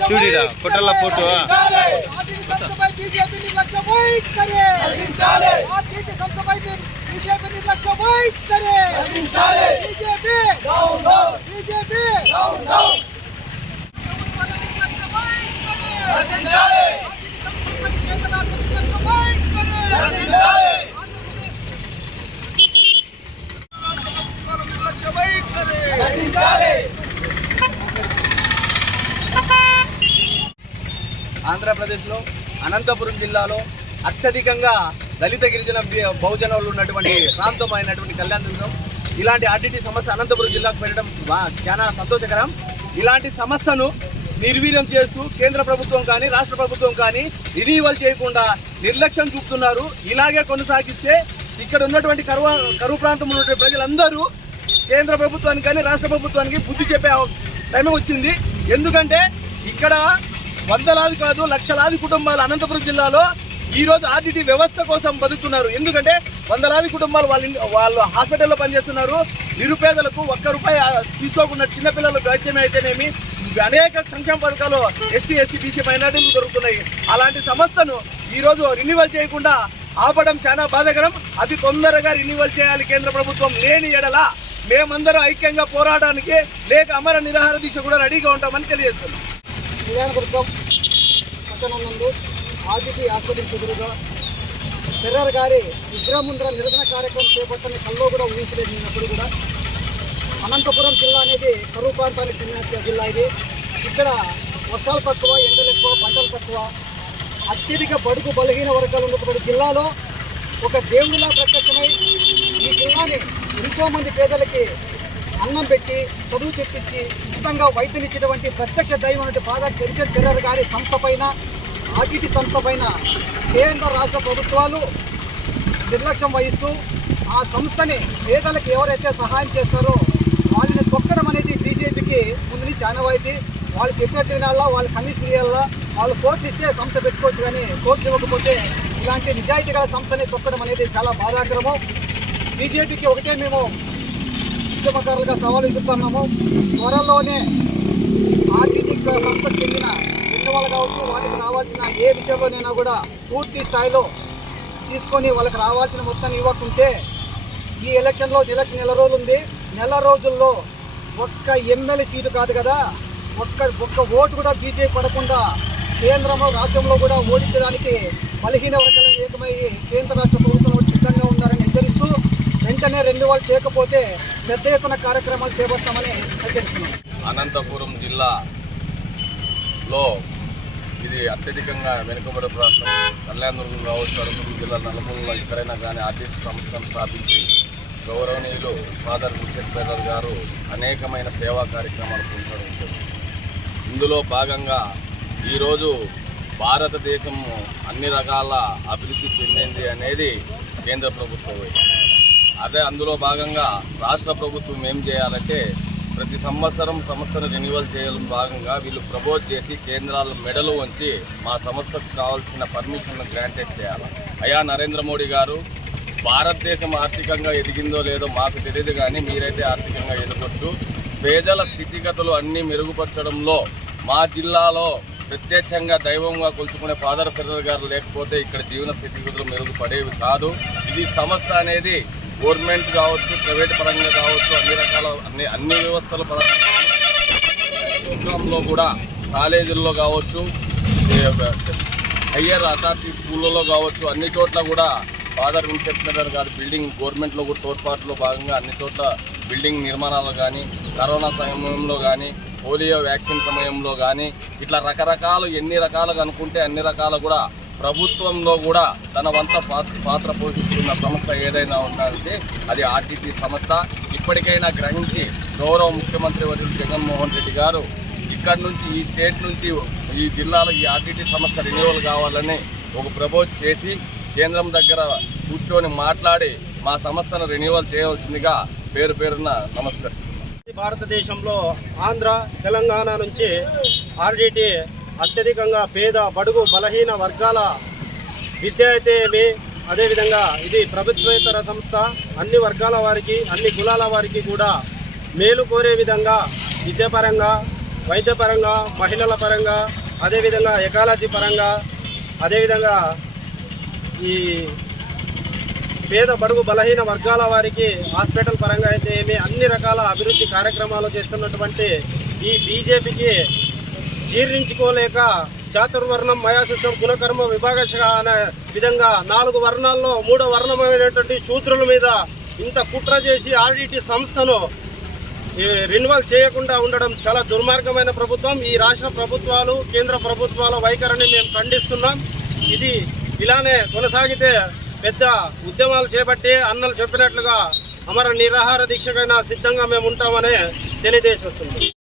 చూడిరా కుట్రల photo. BJP ఆంధ్రప్రదేశ్లో అనంతపురం జిల్లాలో అత్యధికంగా దళిత గిరిజన బి- బహుజనులు ఉన్నటువంటి ప్రాంతం అయినటువంటి కళ్యాణదుర్గం ఇలాంటి ఆర్టీటీ సమస్య అనంతపురం జిల్లాకు పెట్టడం చాలా సంతోషకరం. ఇలాంటి సమస్యను నిర్వీర్యం చేస్తూ కేంద్ర ప్రభుత్వం కానీ రాష్ట్ర ప్రభుత్వం కానీ రినీవల్ చేయకుండా నిర్లక్ష్యం చూపుతున్నారు. ఇలాగే కొనసాగిస్తే ఇక్కడ ఉన్నటువంటి కరువు కరువు ప్రాంతంలో ఉన్నటువంటి ప్రజలందరూ కేంద్ర ప్రభుత్వానికి కానీ రాష్ట్ర ప్రభుత్వానికి బుద్ధి చెప్పే టైం వచ్చింది. ఎందుకంటే ఇక్కడ వందలాది కాదు లక్షలాది కుటుంబాలు అనంతపురం జిల్లాలో ఈ రోజు ఆర్టీటీ వ్యవస్థ కోసం బతుకుతున్నారు. ఎందుకంటే వందలాది కుటుంబాలు వాళ్ళ వాళ్ళు హాస్పిటల్లో పనిచేస్తున్నారు. నిరుపేదలకు ఒక్క రూపాయి తీసుకోకుండా చిన్నపిల్లలు వైద్యం అయితేనేమి అనేక సంక్షేమ పథకాలు ఎస్టీ ఎస్సీ బీసీ మైనార్టీలు దొరుకుతున్నాయి. అలాంటి సమస్యను ఈరోజు రిన్యూవల్ చేయకుండా ఆపడం చాలా బాధాకరం. అతి తొందరగా రిన్యూవల్ చేయాలి కేంద్ర ప్రభుత్వం లేని ఎడల మేమందరం ఐక్యంగా పోరాటానికి లేక అమర నిరాహార దీక్ష కూడా రెడీగా ఉంటామని తెలియజేస్తున్నాం. కళ్యాణదుర్గం పట్టణం నందు ఆర్టీటీ హాస్పిటల్ ఎదురుగా ఫెర్రర్ గారి విగ్రహం ముందర నిరసన కార్యక్రమం చేపట్టని కల్లో కూడా ఊహించలేదు నేనప్పుడు కూడా. అనంతపురం జిల్లా అనేది కరువు ప్రాంతానికి చెందిన జిల్లా ఇది. ఇక్కడ వర్షాలు తక్కువ ఎండలు ఎక్కువ పంటలు తక్కువ. అత్యధిక బడుగు బలహీన వర్గాలు ఉన్నటువంటి జిల్లాలో ఒక దేవుడిలా ప్రత్యక్షమై ఈ జిల్లాని ఎంతోమంది పేదలకి అన్నం పెట్టి చదువు చెప్పించి ఉచితంగా వైద్యం ఇచ్చేటువంటి ప్రత్యక్ష దైవం అంటే ఫాదర్ కెరిచర్ టెర్రర్ గారి సంస్థ పైన ఆర్టీటీ సంస్థ పైన కేంద్ర రాష్ట్ర ప్రభుత్వాలు నిర్లక్ష్యం వహిస్తూ ఆ సంస్థని పేదలకు ఎవరైతే సహాయం చేస్తారో వాళ్ళని తొక్కడం అనేది బీజేపీకి ముందు నుంచి ఆనవాయితీ. వాళ్ళు చెప్పినట్టు వినాలా వాళ్ళు కమిషన్ ఇవ్వాలా వాళ్ళు కోట్లు ఇస్తే సంస్థ పెట్టుకోవచ్చు కానీ కోట్లు ఇవ్వకపోతే ఇలాంటి నిజాయితీ గల సంస్థని తొక్కడం అనేది చాలా బాధాకరము. బీజేపీకి ఒకటే మేము ఉద్యమకారులుగా సవాలు విసురుతున్నాము. త్వరలోనే ఆర్టీటీకి సంస్థకు చెందిన ఎన్నికలు కావచ్చు వాటికి రావాల్సిన ఏ విషయంలోనైనా కూడా పూర్తి స్థాయిలో తీసుకొని వాళ్ళకి రావాల్సిన మొత్తాన్ని ఇవ్వకుంటే ఈ ఎలక్షన్లో ఎలక్షన్ నెల రోజులు ఉంది. నెల రోజుల్లో ఒక్క ఎమ్మెల్యే సీటు కాదు కదా. ఒక్క ఒక్క ఓటు కూడా బీజేపీ పడకుండా కేంద్రంలో రాష్ట్రంలో కూడా ఓడించడానికి బలహీన వర్గాలను ఏకమై కేంద్ర రాష్ట్ర ప్రభుత్వం కూడా సిద్ధంగా ఉన్నారని హెచ్చరిస్తూ వెంటనే రెండు వాళ్ళు చేయకపోతే పెద్ద ఎత్తున కార్యక్రమాలు చేపడతామని హెచ్చరిస్తున్నాం. అనంతపురం జిల్లాలో ఇది అత్యధికంగా వెనుకబడి ప్రాంతం. కళ్యాణదుర్గం కావచ్చు అనంతపురం జిల్లా నలుమూలలో ఎక్కడైనా కానీ ఆర్టీసీ సంస్థను స్థాపించి గౌరవనీయులు ఫాదర్ ముషేట్ గారు అనేకమైన సేవా కార్యక్రమాలు కొనసాగించారు. ఇందులో భాగంగా ఈరోజు భారతదేశం అన్ని రకాల అభివృద్ధి చెందింది అనేది కేంద్ర ప్రభుత్వం వైపు. అదే అందులో భాగంగా రాష్ట్ర ప్రభుత్వం ఏం చేయాలంటే ప్రతి సంవత్సరం సంస్థను రెన్యువల్ చేయడం భాగంగా వీళ్ళు ప్రపోజ్ చేసి కేంద్రాల మెడలు ఉంచి మా సంస్థకు కావాల్సిన పర్మిషన్ గ్రాంటెడ్ చేయాలి. అయా నరేంద్ర మోడీ గారు భారతదేశం ఆర్థికంగా ఎదిగిందో లేదో మాకు తెలియదు కానీ మీరైతే ఆర్థికంగా ఎదగొచ్చు. పేదల స్థితిగతులు అన్నీ మెరుగుపరచడంలో మా జిల్లాలో ప్రత్యక్షంగా దైవంగా కొలుచుకునే ఫాదర్ ఫెర్రర్ గారు లేకపోతే ఇక్కడ జీవన స్థితిగతులు మెరుగుపడేవి కాదు. ఇది సంస్థ అనేది గవర్నమెంట్ కావచ్చు ప్రైవేట్ పరంగా కావచ్చు అన్ని రకాల అన్ని అన్ని వ్యవస్థల పరంగా ప్రోగ్రాంలో కూడా కాలేజీల్లో కావచ్చు హయ్యర్ అథారిటీ స్కూళ్ళలో కావచ్చు అన్ని చోట్ల కూడా ఫాదర్ విన్సెప్టర్ గారి బిల్డింగ్ గవర్నమెంట్లో కూడా తోడ్పాటులో భాగంగా అన్ని చోట్ల బిల్డింగ్ నిర్మాణాలు కానీ కరోనా సమయంలో కానీ పోలియో వ్యాక్సిన్ సమయంలో కానీ ఇట్లా రకరకాలు ఎన్ని రకాలుగా అనుకుంటే అన్ని రకాలు కూడా ప్రభుత్వంలో కూడా తన వంత పాత్ర పాత్ర పోషిస్తున్న సంస్థ ఏదైనా ఉందంటే అది ఆర్టీటీ సంస్థ. ఇప్పటికైనా గ్రహించి గౌరవ ముఖ్యమంత్రి వర్యులు జగన్మోహన్ రెడ్డి గారు ఇక్కడ నుంచి ఈ స్టేట్ నుంచి ఈ జిల్లాలో ఈ ఆర్టీటీ సంస్థ రెన్యువల్ కావాలని ఒక ప్రపోజ్ చేసి కేంద్రం దగ్గర కూర్చొని మాట్లాడి మా సంస్థను రెన్యువల్ చేయవలసిందిగా పేరు పేరున నమస్కరిస్తున్నాను భారతదేశంలో ఆంధ్ర తెలంగాణ నుంచి ఆర్డిటి అత్యధికంగా పేద బడుగు బలహీన వర్గాల విద్య అయితే ఏమి? అదేవిధంగా ఇది ప్రభుత్వేతర సంస్థ. అన్ని వర్గాల వారికి అన్ని కులాల వారికి కూడా మేలు కోరే విధంగా విద్యాపరంగా వైద్యపరంగా మహిళల పరంగా అదేవిధంగా ఎకాలజీ పరంగా అదేవిధంగా ఈ పేద బడుగు బలహీన వర్గాల వారికి హాస్పిటల్ పరంగా అయితే ఏమి? అన్ని రకాల అభివృద్ధి కార్యక్రమాలు చేస్తున్నటువంటి ఈ బీజేపీకి జీర్ణించుకోలేక చాతుర్వర్ణం మయాశుద్ధం గుణకర్మ విభాగశ అనే విధంగా నాలుగు వర్ణాల్లో మూడో వర్ణమైనటువంటి శూద్రుల మీద ఇంత కుట్ర చేసి ఆర్డిటి సంస్థను రిన్యువల్ రెన్యువల్ చేయకుండా ఉండడం చాలా దుర్మార్గమైన ప్రభుత్వం. ఈ రాష్ట్ర ప్రభుత్వాలు కేంద్ర ప్రభుత్వాల వైఖరిని మేము ఖండిస్తున్నాం. ఇది ఇలానే కొనసాగితే పెద్ద ఉద్యమాలు చేపట్టి అన్నలు చెప్పినట్లుగా అమర నిరాహార దీక్షకైనా సిద్ధంగా మేము ఉంటామని తెలియజేసేస్తున్నాం